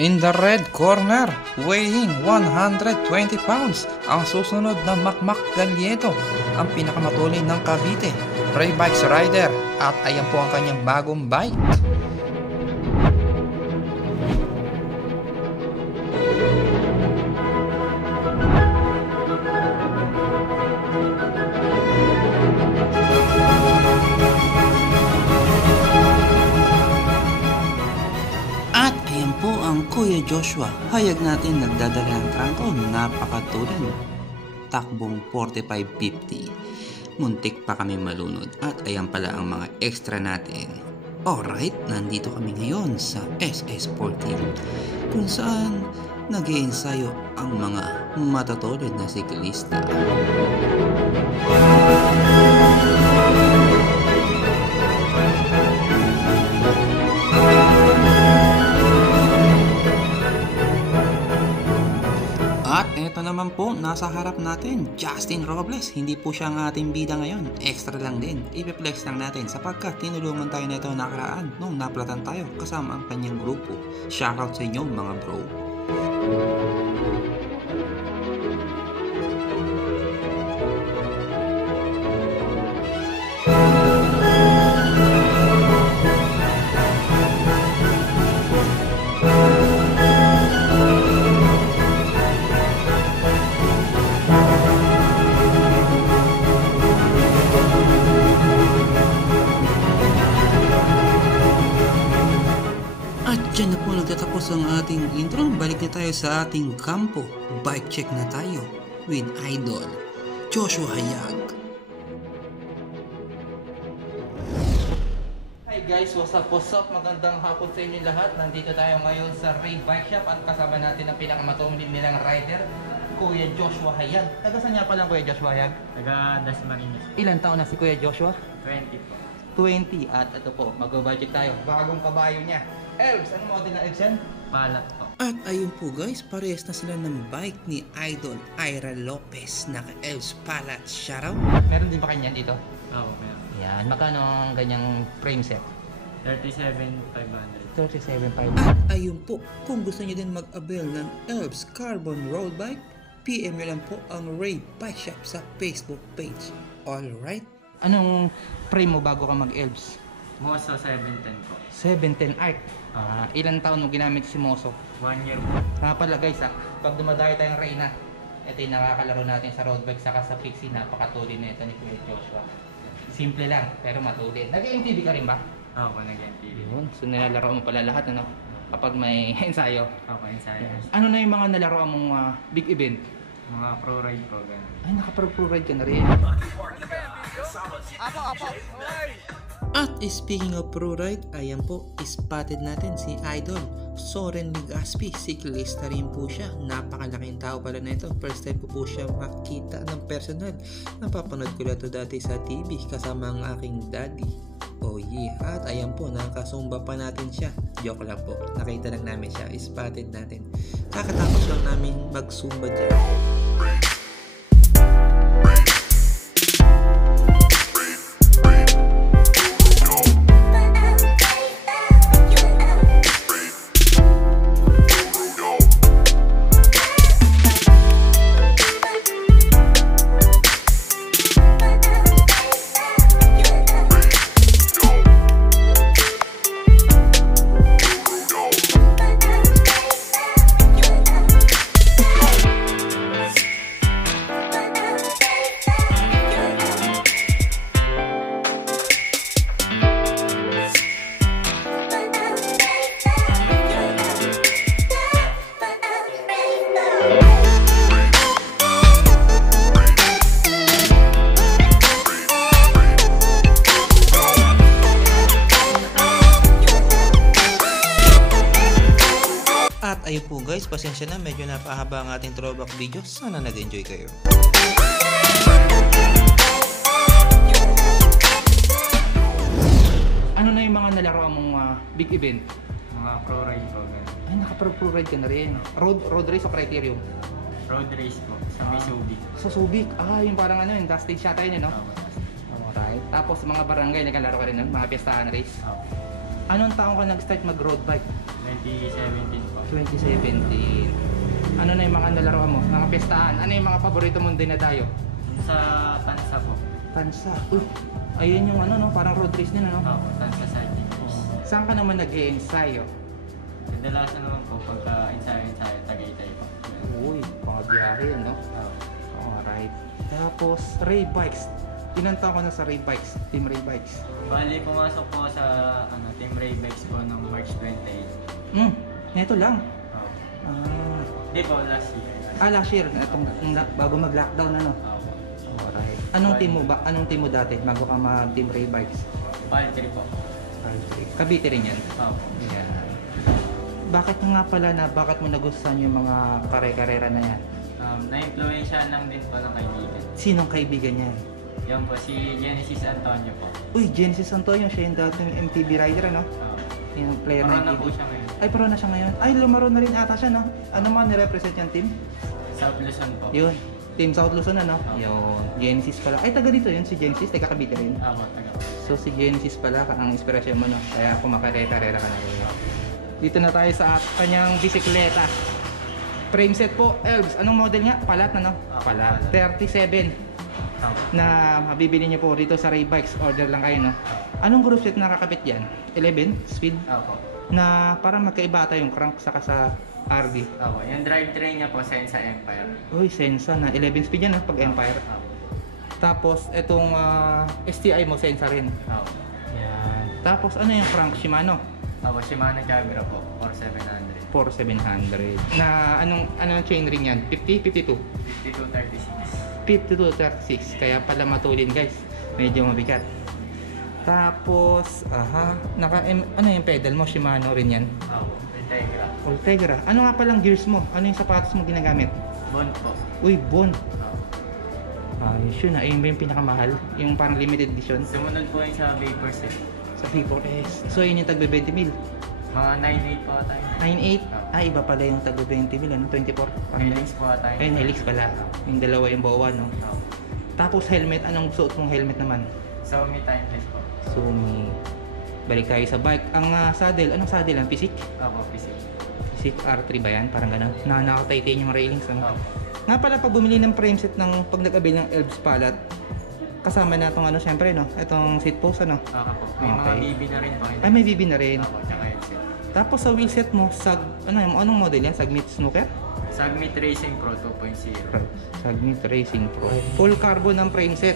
In the red corner, weighing 120 pounds, ang susunod na Makmak Galieto, ang pinakamatulin ng Cavite, Ray Bikes rider, at ayan po ang kanyang bagong bike. At ayan po ang Kuya Joshua, hayag natin nagdadala ng trangko, napakatulin. Takbong 45-50. Muntik pa kami malunod at ayan pala ang mga extra natin. Alright, nandito kami ngayon sa SS14 kung saan nag-iensayo ang mga matatolid na siklista. At eto naman po, nasa harap natin, Justin Robles. Hindi po siya ang ating bida ngayon. Extra lang din. Ipiplex lang natin sapagkat tinulungan tayo nito nakaraan nung naplatan tayo kasama ang kanyang grupo. Shoutout sa inyo mga bro. At dyan na po nagtatapos ang ating intro. Balik na tayo sa ating kampo. Bike check na tayo with Idol Joshua Hayag. Hi guys, what's up? Magandang hapon sa inyo lahat. Nandito tayo ngayon sa Ray Bike Shop at kasama natin ang pinakamatulin nilang rider, Kuya Joshua Hayag. Taga saan nga pala Kuya Joshua Hayag? Taga Dasmariñas. Ilan taon na si Kuya Joshua? 20 po. 20. At ito po, mag-budget tayo. Bagong kabayo niya. Elves, ano model na Elves yan? Palat po. At ayun po guys, parehas na sila ng bike ni Idol Ira Lopez. Naka-Elves Palat. Shoutout. Meron din ba kanya dito? Oo, meron. Yan. Magkano ang ganyang frame set? 37,500. 37.5. At ayun po, kung gusto niyo din mag-avail ng Elves Carbon Road Bike, PM nyo lang po ang Ray Bike Shop sa Facebook page. Alright. Anong frame mo bago ka mag-Elves? Moso 710 po. 710 Arc. Ilang taon mo ginamit si Moso? 1 year po. Pala guys pag dumadayo tayong Reyna, ito yung nakakalaro natin sa road bike saka sa Pixie. Napakatulin na ito ni Kuya Joshua. Simple lang pero matulin. Nag-MTB ka rin ba? Oo, nag-MTV. Yun, so nilalaro mo pala lahat ano? Kapag may ensayo. Oo, ensayos. Ano na yung mga nalaro mong big event? Mga pro ride po, gano'n. Ay, naka-pro ride ka na rin. At speaking of pro ride, ayan po, spotted natin si Idol Soren Legaspi. Cyclista rin po siya. Napakalaking tao pala na ito. First time po siya makita ng personal. Napapanood ko na ito dati sa TV kasama ang aking daddy. Oh yeah. At ayan po, nakasumba pa natin siya. Joke lang po. Nakita lang namin siya. Spotted natin. Kakatapos lang namin magsumba dyan. At ayun po guys, pasensya na, medyo napahaba ang ating throwback video. Sana nag-enjoy kayo. Ano na yung mga nalaro mong big event? Mga pro ride po, gano'n. Ay, naka-pro ride ka na rin. Road race o criterium? Road race po, sa may Subic. Sa Subic. Yung parang ano yun, dust stage yata yun, no? Alright. Tapos sa mga barangay, naglalaro ka rin nun, mga piestahan race. Oo. Anong taong ka nag-start mag-road bike? 2017 po. 2017. Ano na yung mga nalaroan mo? Mga pestahan? Ano yung mga paborito mong dinadayo? Sa Tansa po. Tansa. Uy, ayun yung ano, no? Parang road race nila, no? Opo, Tansa sa Juniors. Saan ka naman nag-i-ensayo? Kadalasan naman po pagka ensayo-ensayo, Tagaytay po. Uy, pang-biyahe yun, no? Alright. Tapos, Ray Bikes. Ilan taon ka na sa Ray Bikes? Team Ray Bikes? Bali, pumasok po sa Team Ray Bikes po noong March 28. Neto lang. Opo. Ah, Hindi po, last year. last year. Itong, bago mag-lockdown, ano? Opo. Alright. Anong team mo ba? Anong team mo dati bago ka mag-Team Ray Bikes? Paltry po. Cavite rin yan. Opo. Yan. Bakit nga pala na bakit mo nagustuhan yung mga kare-karera na yan? Na-influensya lang din po ng kaibigan. Sinong kaibigan niyan? Yan po, si Genesis Antonio po. Uy, Genesis Antonio, siya yung dating MTB rider, ano? Yung player Pro ng na MTB. po siya ngayon. Ay, pro na siya ngayon. Ay, lumaro na rin ata siya, no? Ano man nirepresent yung team? South Luzon po. Yun. Team South Luzon, ano? Oo. Yun. Genesis pala. Ay, taga dito yun, si Genesis. Taga Cavite rin. Opo, taga po. So, si Genesis pala ang inspirasyon mo, no? Kaya kumakare-karera ka na rin. Dito na tayo sa kanyang bisikleta. Frame set po, Elves. Anong model nga? Palat na, no? Palat. 37 Opo. na mabibili niyo po rito sa Ray Bikes. Order lang kayo, no? Anong group set nakakabit dyan? 11 speed? Opo. Na parang magkaiba ata yung crank saka sa RD. Opo. Yung drivetrain niya po, Sensa Empire. Uy, Sensa na. 11 speed yan, pag Empire. Opo. Tapos, itong STI mo, Sensa rin. Opo. Yan. Tapos, ano yung crank? Shimano? Opo, Shimano Jagra po, 4700. 4700. Na anong chain ring yan? 50, 52? 5236. 5236. Kaya pala matulin, guys. Medyo mabigat. Tapos, ano yung pedal mo? Shimano rin yan. Opo, Integra. Ultegra. Ano nga palang gears mo? Ano yung sapatos mo ginagamit? Bond po. Uy, Bond. Opo. Ayos yun. Ayun ba yung pinakamahal? Yung parang limited edition? Sumunod po yun sa Vapor Set. Sa V4S. So, yun yung tagbe 20 mil. Mga 9.8 po tayo. 9.8? Iba pala yung tagbe 20 mil. Ano? 24? Helix po tayo. Ayun, Helix pala. Yung dalawa yung bawa, no? Opo. Tapos helmet. Anong suot mong helmet naman? Xiaomi Timeless po. Sumi. Balik tayo sa bike. Ang saddle. Anong saddle? Ang Pisik? Opo, PC. Pisik R3 ba yan? Parang ganun. Naka-titanium railings. Ano? Opo. Nga pala, pag bumili ng frame set ng pag nag-avail ng Elves Palat, kasama na itong syempre, no? Itong seat post, ano? Okay po. May mga Okay. BB na rin po. Ay, may BB na rin. Opo, tsaka headset. Tapos sa wheel set mo, anong model yan? Sagmit Snooker? Sagmit Racing Pro 2.0. Sagmit Racing Pro. Full carbon ng frame set.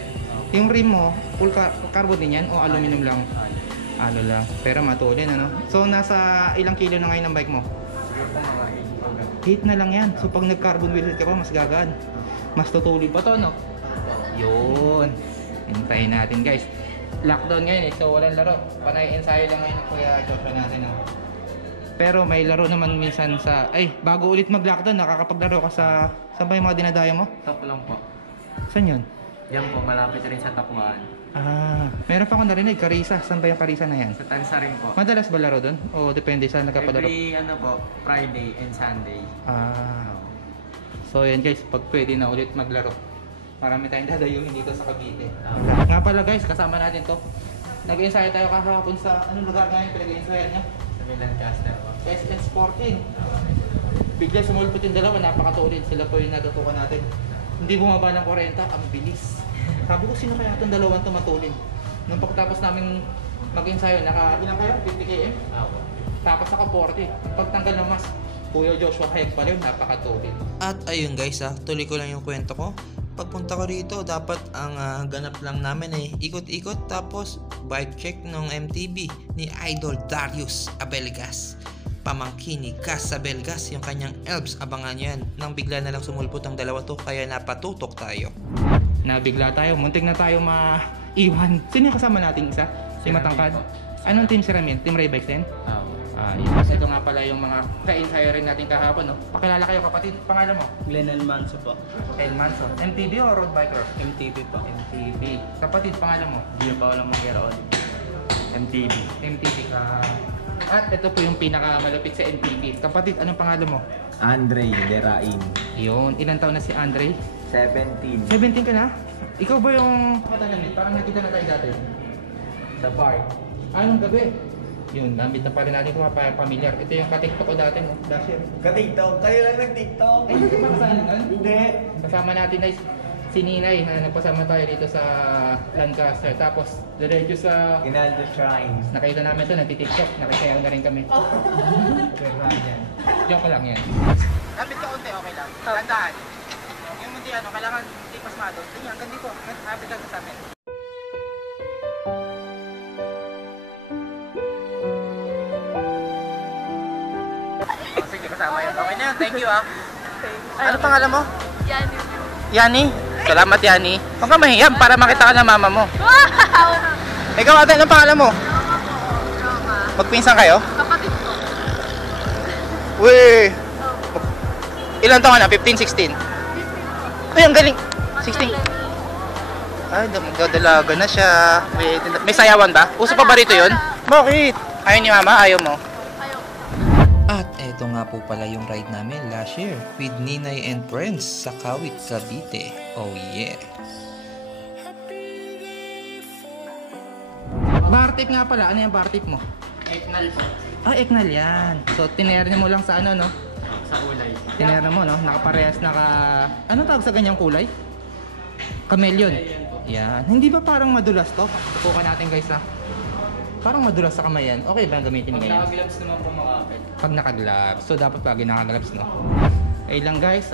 Yung rim mo, full carbon din yan o aluminum lang? Ano lang. Pero matulin, ano? So, nasa ilang kilo na ngayon ang bike mo? Siguro po mga 8 po. 8 na lang yan. So, pag nag-carbon wheel set ka pa, mas gagaan. Mas tutulin pa to, no? Yun. Hintayin natin, guys. Lockdown ngayon, so walang laro. Panay ensayo lang ngayon ng Kuya Joshua natin, no? Pero may laro naman minsan sa... Ay, bago ulit mag-lockdown, nakakapaglaro ka sa... Saan ba yung mga dinadaya mo? Tok lang po. Saan yun? Yan po, malapit rin sa Takuan. Meron pa akong narinig, Carissa. Saan ba yung Carissa na yan? Sa Tansa rin po. Madalas ba laro doon? O depende sa nagkapalaro? Every po, Friday and Sunday. So yan guys, pag pwede na ulit maglaro. Marami tayong dadayuhin dito sa Cavite. Nga pala guys, kasama natin to. Nag-ensayo tayo kahapon sa anong lugar nga yung pinag-ensayan niya? Sa Milan Caster po. SN Sporting. Bigla sumulpot yung dalawa, napakatulid. Sila po yung natutukan natin. Hindi bumaba ng 40, ang bilis. Sabi ko, sino kaya itong dalawang tumatulin? Nung pagkatapos namin mag-ensayo, ilang kayo? 50 km? Tapos naka 40. Pagtanggal ng mask, Kuya Joshua Hayek pala yun, napakatulid. At ayun guys, tuloy ko lang yung kwento ko. Pagpunta ko rito, dapat ang ganap lang namin ay ikot-ikot tapos bike check ng MTB ni Idol Darius Abelgas. Pamangkin ni Gas Abelgas, yung kanyang Elves, abangan nyo yan. Nang bigla na lang sumulpot ang dalawa to, kaya napatutok tayo. Nabigla tayo, muntik na tayo maiwan. Sino yung kasama nating isa? Si Matangkad? Anong team si Ramil? Team Ray Bikes din? Ito nga pala yung mga ka-ensayo rin natin kahapon, no? Pakilala kayo kapatid, pangalan mo? Glenn Almanso po. El Manso. MTB o road biker? MTV po. MTB. Kapatid, pangalan mo? Gio Paolo Manguera Olive. MTV. MTB ka. At ito po yung pinakamalapit sa MTB. Kapatid, anong pangalan mo? Andre Derain. Yun, ilang taon na si Andre? 17. 17 ka na? Ikaw ba yung kapatanan? Parang nakita na tayo dati. Sa park. Anong gabi? Yun, gamit na pala natin kung familiar. Ito yung katiktok ko dati, no? Dasher. Ka-TikTok? Kayo lang nag-TikTok? Eh, hindi ka ba kasali nun? Hindi. Kasama natin ay si Ninay na nagpasama tayo dito sa Lancaster. Tapos, diretso sa... Ginaldo Shrines. Nakita namin ito, nagtitiktok. Nakisayaw na rin kami. Joke ko lang yan. Kapit ka unti, okay lang. Tandaan. Yung hindi kailangan hindi pasmado. Ganyan, hanggang dito. Kapit ka sa amin. Sige, kasama yun. Okay na yun. Thank you, ah. Ano pangalan mo? Yani. Yani? Salamat, Yani. Huwag ka mahiyam para makita ka ng mama mo. Wow! Ikaw, ate, anong pangalan mo? Magpinsan kayo? Kapatid ko. Uy! Ilan taon ka na? 15, 16? Uy, ang galing! 16? Ay, magdadalaga na siya. May sayawan ba? Uso pa ba rito yun? Bakit? Ayaw ni mama? Ayaw mo? Ayaw. At eto nga po pala yung ride namin last year with Ninay and Friends sa Kawit, Cavite. Oh yeah! Bar tip nga pala. Ano yung bar tip mo? Eknal po. Ah, Eknal yan. So, tinerno mo lang sa ano, no? Sa ulay. Tinerno mo, no? Nakaparehas, Ano tawag sa ganyang kulay? Chameleon. Yan. Hindi ba parang madulas to? Subukan natin, guys, ha? Parang madulas sa kamay yan. Okay ba ang gamitin Pag ngayon? naka-gloves naman po makakapit. Pag naka-gloves. So, dapat lagi naka-gloves, no? Ay lang, guys.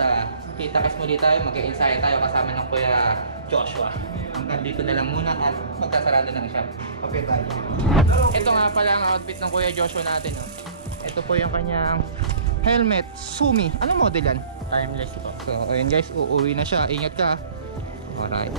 Kita-kas muli tayo. Mag-i-ensayo tayo kasama ng Kuya Joshua. Hanggang dito na lang muna at magkasarado ng shop. Okay tayo. Ito nga pala ang outfit ng Kuya Joshua natin, no? Ito po yung kanyang helmet. Sumi. Anong model yan? Timeless po. So, ayun guys. Uuwi na siya. Ingat ka. Alright.